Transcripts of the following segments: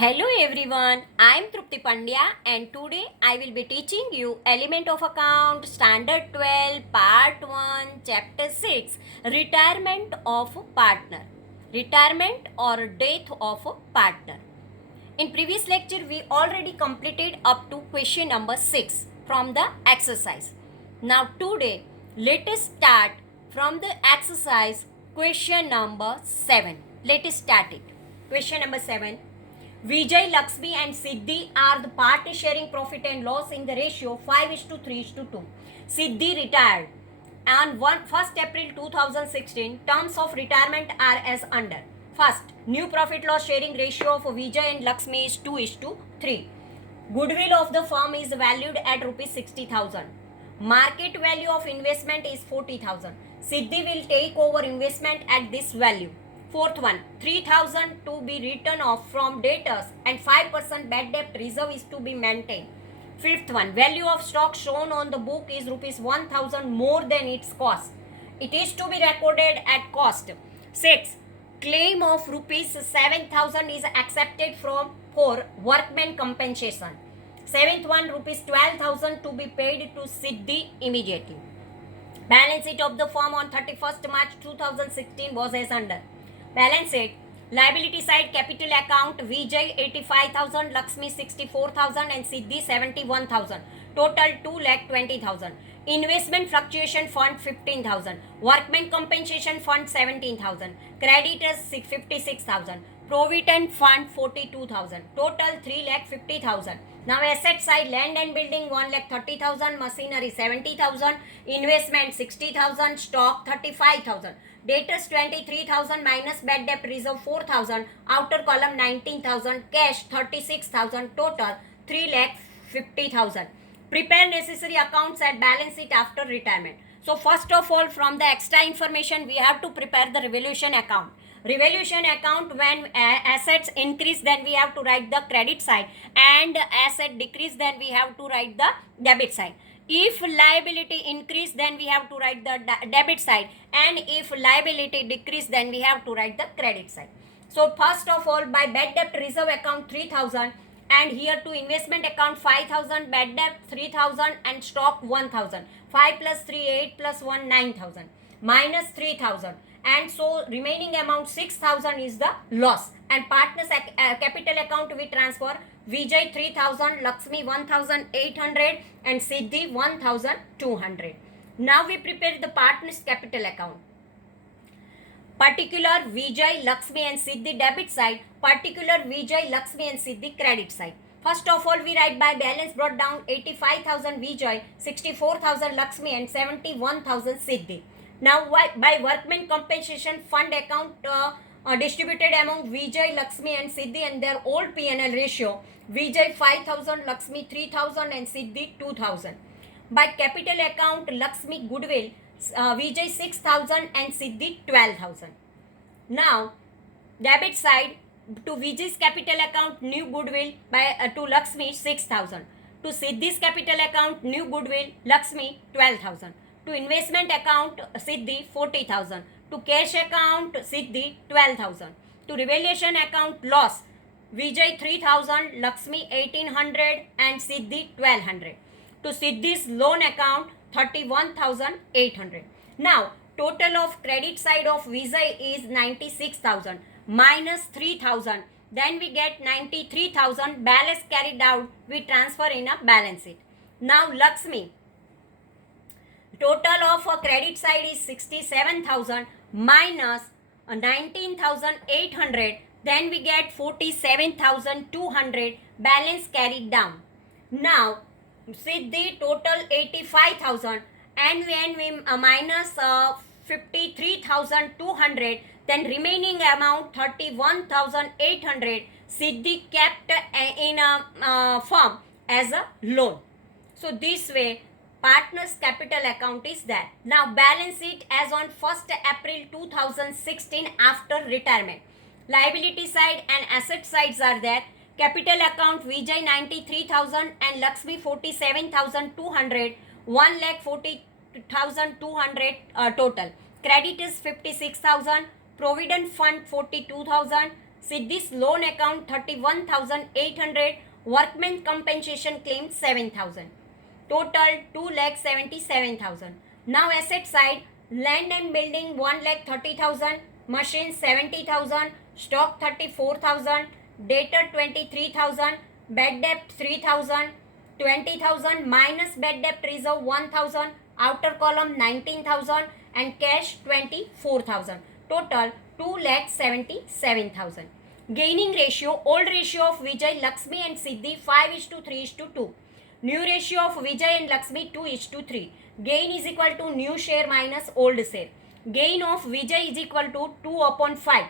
Hello everyone, I am Trupti Pandya and today I will be teaching you Element of Account Standard 12 Part 1 Chapter 6 Retirement of Partner. Retirement or Death of Partner. In previous lecture we already completed up to question number 6 from the exercise. Now today let us start from the exercise question number 7. Let us start it. Question number 7. Vijay, Lakshmi and Siddhi are the party sharing profit and loss in the ratio 5:3:2. Siddhi retired on 1st April 2016. Terms of retirement are as under. First, new profit loss sharing ratio of Vijay and Lakshmi is 2:3. Goodwill of the firm is valued at rupees 60,000. Market value of investment is 40,000. Siddhi will take over investment at this value. Fourth one, 3,000 to be written off from debtors and 5% bad debt reserve is to be maintained. Fifth one, value of stock shown on the book is rupees 1,000 more than its cost. It is to be recorded at cost. Six, claim of rupees 7,000 is accepted for workman compensation. Seventh one, rupees 12,000 to be paid to Siddhi immediately. Balance sheet of the firm on 31st March 2016 was as under. Balance sheet. Liability side capital account Vijay 85,000, Lakshmi 64,000 and Siddhi 71,000. Total 2,20,000. Investment fluctuation fund 15,000. Workmen compensation fund 17,000. Creditors 56,000. Provident fund 42,000. Total 3,50,000. Now asset side land and building 1,30,000. Machinery 70,000. Investment 60,000. Stock 35,000. Debtors 23,000 minus bad debt reserve 4,000. Outer column 19,000. Cash 36,000. Total 3,50,000. Prepare necessary accounts at balance sheet after retirement. So first of all, from the extra information we have to prepare the revaluation account. Revaluation account, when assets increase then we have to write the credit side, and asset decrease then we have to write the debit side. If liability increase then we have to write the debit side, and if liability decrease then we have to write the credit side. So first of all, by bad debt reserve account 3,000, and here to investment account 5,000, bad debt 3,000 and stock 1,000. 5 plus 3 8 plus 1 9,000 minus 3,000, and so remaining amount 6,000 is the loss. And partners capital account we transfer Vijay 3,000, Lakshmi 1,800 and Siddhi 1,200. Now we prepare the partners capital account. Particular Vijay, Lakshmi and Siddhi debit side, particular Vijay, Lakshmi and Siddhi credit side. First of all, we write by balance brought down 85,000 Vijay, 64,000 Lakshmi and 71,000 Siddhi. Now by workmen compensation fund account distributed among Vijay, Lakshmi and Siddhi and their old P&L ratio, Vijay 5,000, Lakshmi 3,000 and Siddhi 2,000. By capital account Lakshmi goodwill, Vijay 6,000 and Siddhi 12,000. Now debit side, to Vijay's capital account new goodwill by to Lakshmi 6,000. To Siddhi's capital account new goodwill Lakshmi 12,000. To investment account Siddhi 40,000. To cash account Siddhi 12,000. To revaluation account loss Vijay 3,000, Lakshmi 1,800 and Siddhi 1,200. To Siddhi's loan account 31,800. Now total of credit side of Vijay is 96,000 minus 3,000. Then we get 93,000. Balance carried out we transfer in a balance sheet. Now Lakshmi, total of a credit side is 67,000 minus 19,800. Then we get 47,200. Balance carried down. Now Siddhi total 85,000, and when we minus 53,200, then remaining amount 31,800 Siddhi kept in a firm as a loan. So this way partners capital account is there. Now balance sheet as on 1st April 2016 after retirement. Liability side and asset sides are there. Capital account Vijay 93,000 and Lakshmi 47,200, 1,40,200 total. Credit is 56,000. Provident fund 42,000. Siddhi's loan account 31,800, workman compensation claim 7,000. Total 2,77,000. Now asset side, land and building 1,30,000, machines 70,000, stock 34,000, debtor 23,000, bad debt 3,000, 20,000 minus bad debt reserve 1,000, outer column 19,000 and cash 24,000. Total 2,77,000. Gaining ratio, old ratio of Vijay, Lakshmi and Siddhi 5:3:2. New ratio of Vijay and Lakshmi 2:3. Gain is equal to new share minus old share. Gain of Vijay is equal to 2/5.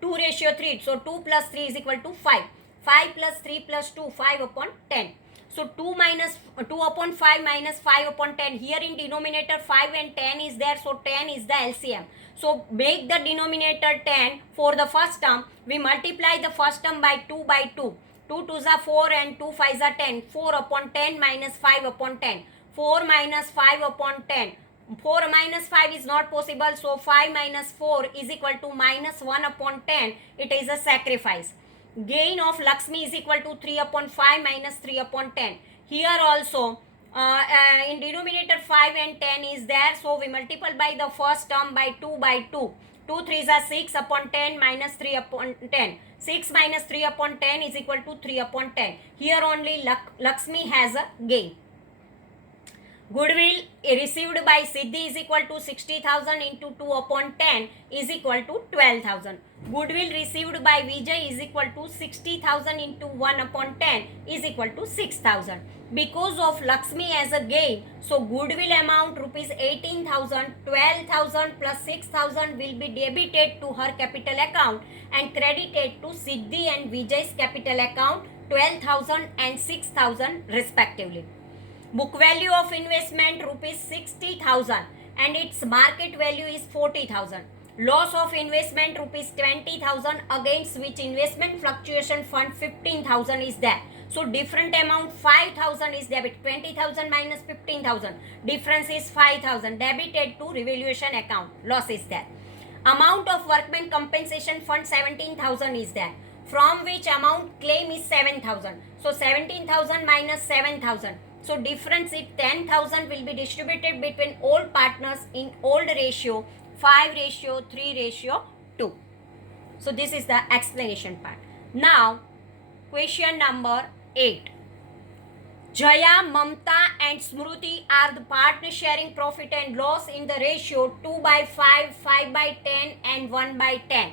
2:3. So 2 plus 3 is equal to 5. 5 plus 3 plus 2, 5/10. So 2/5 minus 5/10. Here in denominator 5 and 10 is there. So 10 is the LCM. So make the denominator 10 for the first term. We multiply the first term by 2 by 2. 2 2s are 4 and 2 5s are 10. 4/10 minus 5/10. 4 minus 5/10. 4 minus 5 is not possible. So 5 minus 4 is equal to minus 1/10. It is a sacrifice. Gain of Lakshmi is equal to 3/5 minus 3/10. Here also in denominator 5 and 10 is there. So we multiply by the first term by 2 by 2. 2 3s are 6/10 minus 3/10. 6 minus 3/10 is equal to 3/10. Here only Lakshmi has a gain. Goodwill received by Siddhi is equal to 60,000 into 2/10 is equal to 12,000. Goodwill received by Vijay is equal to 60,000 into 1/10 is equal to 6,000. Because of Lakshmi as a gain, so goodwill amount rupees 18,000, 12,000 plus 6,000 will be debited to her capital account and credited to Siddhi and Vijay's capital account 12,000 and 6,000 respectively. Book value of investment rupees 60,000 and its market value is 40,000. Loss of investment rupees 20,000 against which investment fluctuation fund 15,000 is there. So different amount 5,000 is debit. 20,000 minus 15,000. Difference is 5,000 debited to revaluation account. Loss is there. Amount of workman compensation fund 17,000 is there. From which amount claim is 7,000. So 17,000 minus 7,000. So difference is 10,000 will be distributed between all partners in old ratio 5:3:2. So this is the explanation part. Now question number 8. Jaya, Mamta and Smruti are the partners sharing profit and loss in the ratio 2/5, 5/10 and 1/10.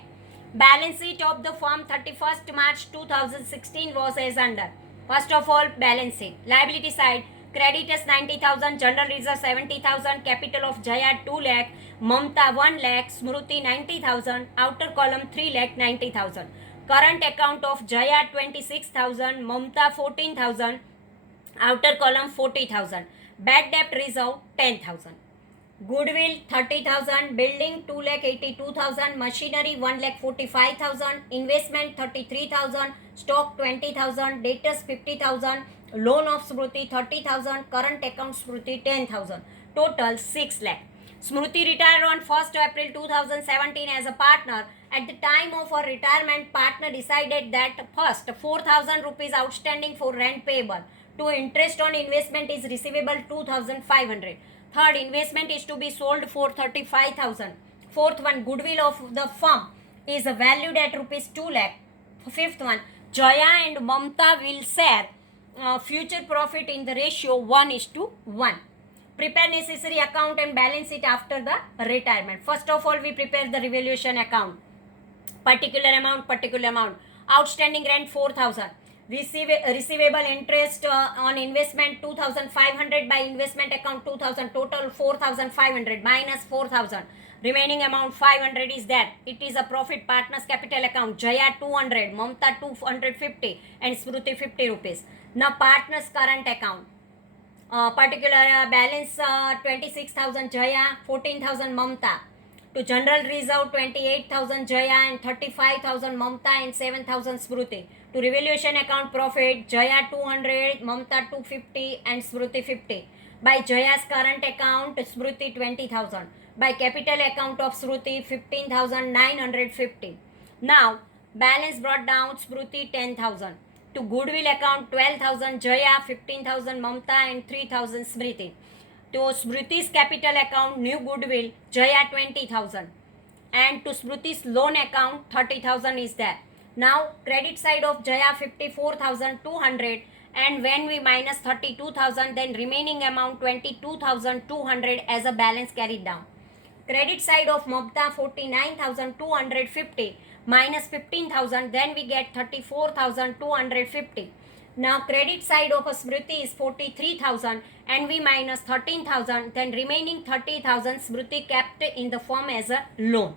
Balance sheet of the firm 31st March 2016 was as under. First of all, balance sheet. Liability side, creditors 90,000, general reserve 70,000, capital of Jaya 2 lakh, Mamta 1 lakh, Smruti 90,000, outer column 3 lakh 90,000. Current account of Jaya 26,000, Mamta 14,000, outer column 40,000. Bad debt reserve 10,000. Goodwill 30,000, building 2,82,000, machinery 1,45,000, investment 33,000, stock 20,000, debtors 50,000, loan of Smruti 30,000, current account Smruti 10,000, total 6 lakh. Smruti retired on 1st April 2017 as a partner. At the time of her retirement, partner decided that first 4,000 rupees outstanding for rent payable to interest on investment is receivable 2,500. Third, investment is to be sold for 35,000. Fourth one, goodwill of the firm is valued at rupees 2 lakh. Fifth one, Jaya and Mamta will share future profit in the ratio 1:1. Prepare necessary account and balance it after the retirement. First of all, we prepare the revaluation account. Particular amount. Outstanding rent 4,000. Receivable interest on investment 2,500 by investment account 2,000. Total 4,500 minus 4,000. Remaining amount 500 is there. It is a profit partners capital account. Jaya 200, Mamta 250 and Smruti 50 rupees. Now partners current account. Particular balance 26,000 Jaya, 14,000 Mamta. To general reserve 28,000 Jaya and 35,000 Mamta and 7,000 Smruti. To revaluation account profit Jaya 200, Mamta 250 and Smruti 50. By Jaya's current account Smruti 20,000. By capital account of Smruti 15,950. Now, balance brought down Smruti 10,000. To goodwill account 12,000 Jaya, 15,000 Mamta and 3,000 Smriti. To Smriti's capital account new goodwill Jaya 20,000. And to Smriti's loan account 30,000 is there. Now credit side of Jaya 54,200, and when we minus 32,000 then remaining amount 22,200 as a balance carried down. Credit side of Mamta 49,250 minus 15,000, then we get 34,250. Now credit side of a Smriti is 43,000 and we minus 13,000, then remaining 30,000 Smriti kept in the form as a loan.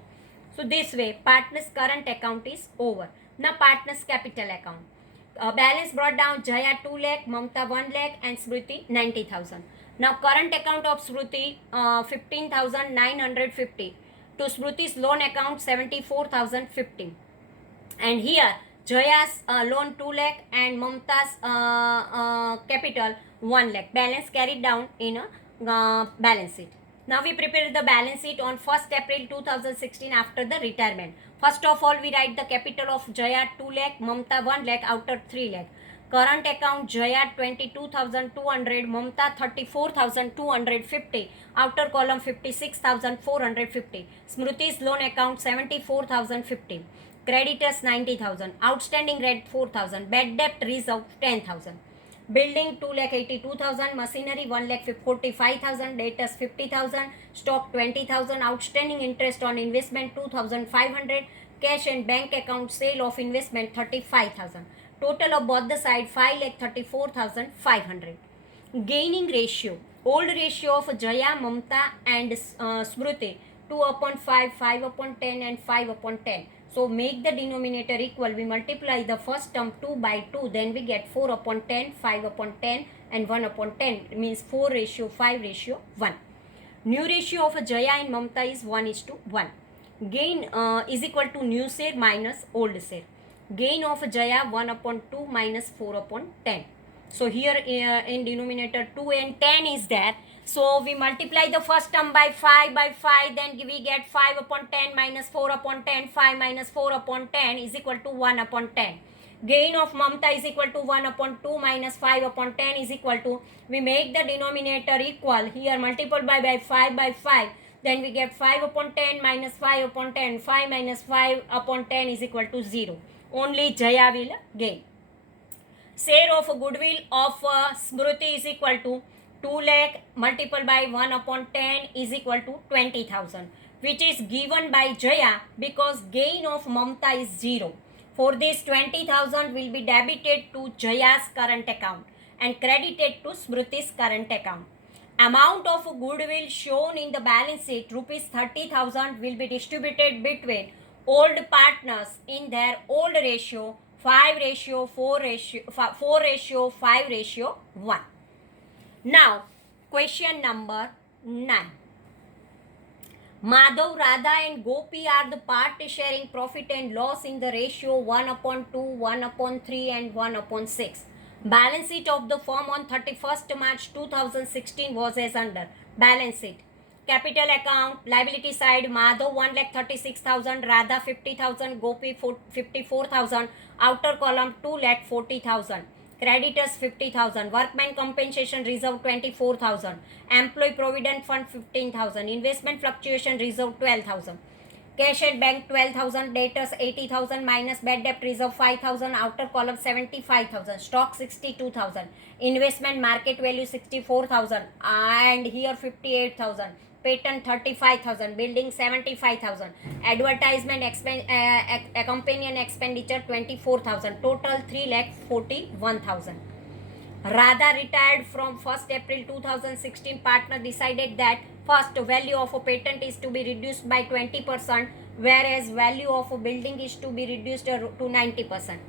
So this way partner's current account is over. Now partner's capital account. Balance brought down Jaya 2 lakh, Mamta 1 lakh and Smriti 90,000. Now current account of Smriti 15,950. To Smriti's loan account 74,050. And here Jaya's loan 2 lakh and Mamta's capital 1 lakh. Balance carried down in a balance sheet. Now we prepare the balance sheet on 1st April 2016 after the retirement. First of all, we write the capital of Jaya 2 lakh, Mamta 1 lakh, outer 3 lakh. Current account Jaya 22,200, Mamta 34,250, outer column 56,450. Smriti's loan account 74,050. Creditors 90,000. Outstanding rent 4,000. Bad debt reserve 10,000. Building 2,82,000, machinery 1,45,000, debtors 50,000, stock 20,000, outstanding interest on investment 2,500, cash and bank account sale of investment 35,000. Total of both the side 5,34,500. Gaining ratio. Old ratio of Jaya, Mamta and Smriti 2/5, 5/10 and 5/10. So make the denominator equal. We multiply the first term 2 by 2. Then we get 4/10, 5/10 and 1/10. It means 4:5:1. New ratio of Jaya and Mamta is 1:1. Gain is equal to new share minus old share. Gain of Jaya 1/2 minus 4/10. So here in denominator 2 and 10 is there. So we multiply the first term by 5, then we get 5/10 minus 4/10. 5 minus 4/10 is equal to 1/10. Gain of Mamta is equal to 1/2 minus 5/10 is equal to, we make the denominator equal. Here multiply by 5, then we get 5/10 minus 5/10. 5 minus 5/10 is equal to 0. Only Jaya will gain. Share of goodwill of Smriti is equal to 2 lakh multiplied by 1/10 is equal to 20,000, which is given by Jaya because gain of Mamta is 0. For this 20,000 will be debited to Jaya's current account and credited to Smriti's current account. Amount of goodwill shown in the balance sheet rupees 30,000 will be distributed between old partners in their old ratio 4:5:1. Now, question number 9. Madhav, Radha and Gopi are the part sharing profit and loss in the ratio 1/2, 1/3 and 1/6. Balance sheet of the firm on 31st March 2016 was as under. Balance sheet. Capital account, liability side, Madhav 1,36,000, Radha 50,000, Gopi 54,000, outer column 2,40,000. Creditors 50,000, workman compensation reserve 24,000, employee provident fund 15,000, investment fluctuation reserve 12,000, cash at bank 12,000, debtors 80,000 minus bad debt reserve 5,000, outer column 75,000, stock 62,000, investment market value 64,000 and here 58,000. Patent 35,000, building 75,000, advertisement companion expenditure 24,000, total 3,41,000. Radha retired from 1st April 2016. Partner decided that first value of a patent is to be reduced by 20%, whereas value of a building is to be reduced to 90%.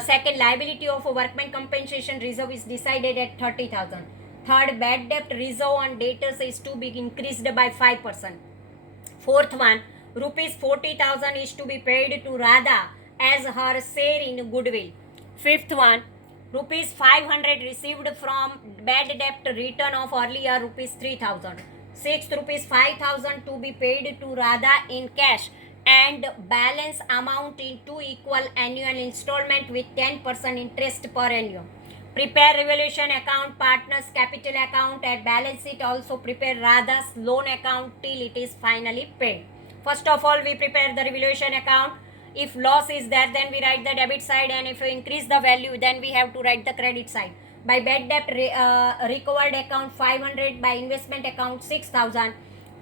Second, liability of a workman compensation reserve is decided at 30,000. Third, bad debt reserve on debtors is to be increased by 5%. Fourth one, rupees 40,000 is to be paid to Radha as her share in goodwill. Fifth one, rupees 500 received from bad debt return of earlier rupees 3,000. Sixth, rupees 5,000 to be paid to Radha in cash and balance amount in 2 equal annual installment with 10% interest per annum. Prepare revaluation account, partners capital account at balance sheet. Also prepare Radha's loan account till it is finally paid. First of all, we prepare the revaluation account. If loss is there, then we write the debit side, and if we increase the value, then we have to write the credit side. By bad debt recovered account 500, by investment account 6,000,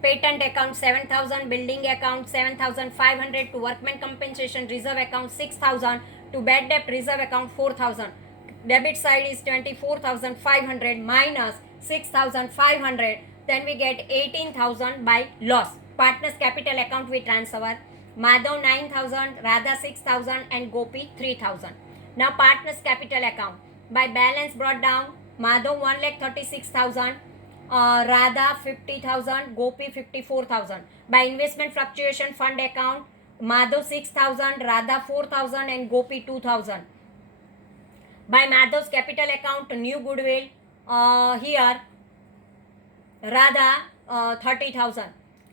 patent account 7,000, building account 7,500, to workman compensation reserve account 6,000, to bad debt reserve account 4,000. Debit side is 24,500 minus 6,500, then we get 18,000 by loss. Partners capital account we transfer Madhav 9,000, Radha 6,000 and Gopi 3,000. Now partners capital account, by balance brought down, Madhav 1,36,000, Radha 50,000, Gopi 54,000. By investment fluctuation fund account, Madhav 6,000, Radha 4,000 and Gopi 2,000. By Madhav's capital account, new goodwill, here Radha 30,000.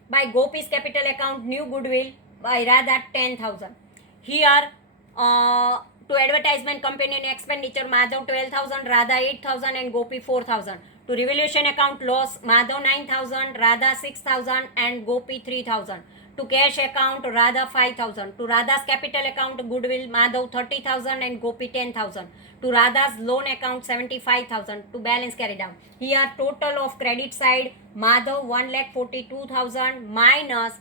By Gopi's capital account, new goodwill, by Radha 10,000. Here to advertisement companion expenditure, Madhav 12,000, Radha 8,000 and Gopi 4,000. To revaluation account loss, Madhav 9,000, Radha 6,000 and Gopi 3,000. To cash account, Radha 5,000. To Radha's capital account goodwill, Madhav 30,000 and Gopi 10,000. To Radha's loan account 75,000. To balance carried down. Here total of credit side, Madhav 1,42,000 minus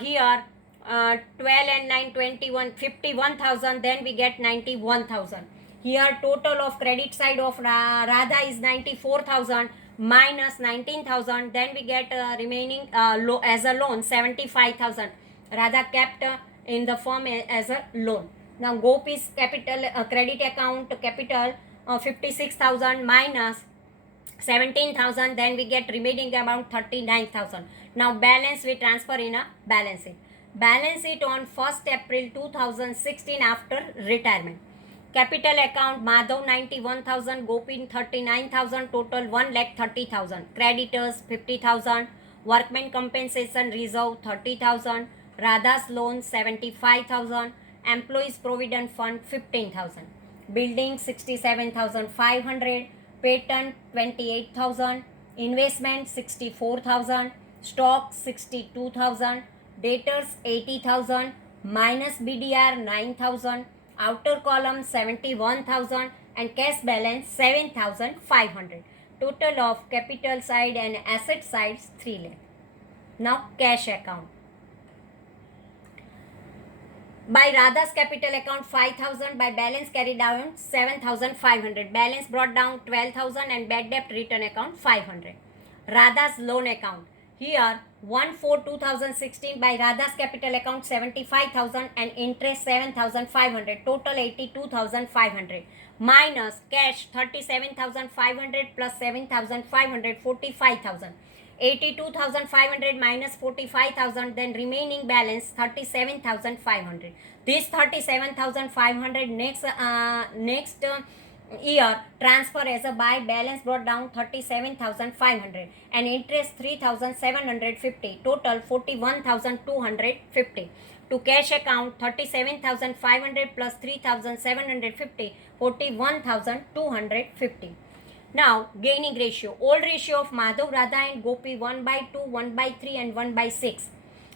here 12 and 9 21 51,000, then we get 91,000. Here total of credit side of Radha is 94,000 minus 19,000, then we get remaining as a loan 75,000. Radha kept in the firm as a loan. Now Gopi's capital credit account capital 56,000 minus 17,000, then we get remaining amount 39,000. Now balance we transfer in a balance sheet. Balance sheet on 1st April 2016 after retirement. Capital account Madhav 91,000, Gopi 39,000, total 1,30,000. Creditors 50,000, workman compensation reserve 30,000, Radha's loan 75,000, employees provident fund 15,000, building 67,500, patent 28,000, investment 64,000, stock 62,000, debtors 80,000, minus BDR 9,000, outer column 71,000 and cash balance 7,500. Total of capital side and asset sides 3 lakh. Now cash account. By Radha's capital account 5,000, by balance carried down 7,500, balance brought down 12,000 and bad debt return account 500. Radha's loan account. Here 1/4/2016, by Radha's capital account 75,000 and interest 7,500, total 82,500 minus cash 37,500 plus 7,500 45,000. 82,500 minus 45,000, then remaining balance 37,500. This 37,500 next year transfer as a buy, balance brought down 37,500 and interest 3,750, total 41,250. To cash account 37,500 plus 3,750, 41,250. Now gaining ratio. Old ratio of Madhav, Radha and Gopi 1/2, 1/3 and 1/6.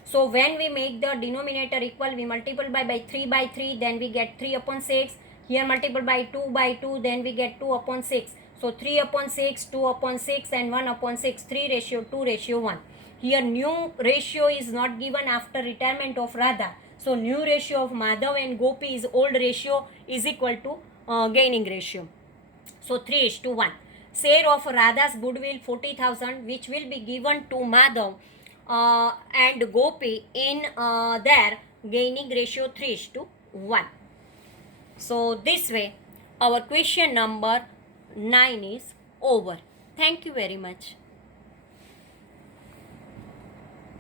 So when we make the denominator equal, we multiply by 3/3, then we get 3/6. Here multiply by 2/2, then we get 2/6. So 3/6, 2/6 and 1/6. 3:2:1. Here new ratio is not given after retirement of Radha. So new ratio of Madhav and Gopi is old ratio is equal to gaining ratio. So 3:1. Share of Radha's goodwill 40,000, which will be given to Madhav and Gopi in their gaining ratio 3:1. So this way our question number 9 is over. Thank you very much.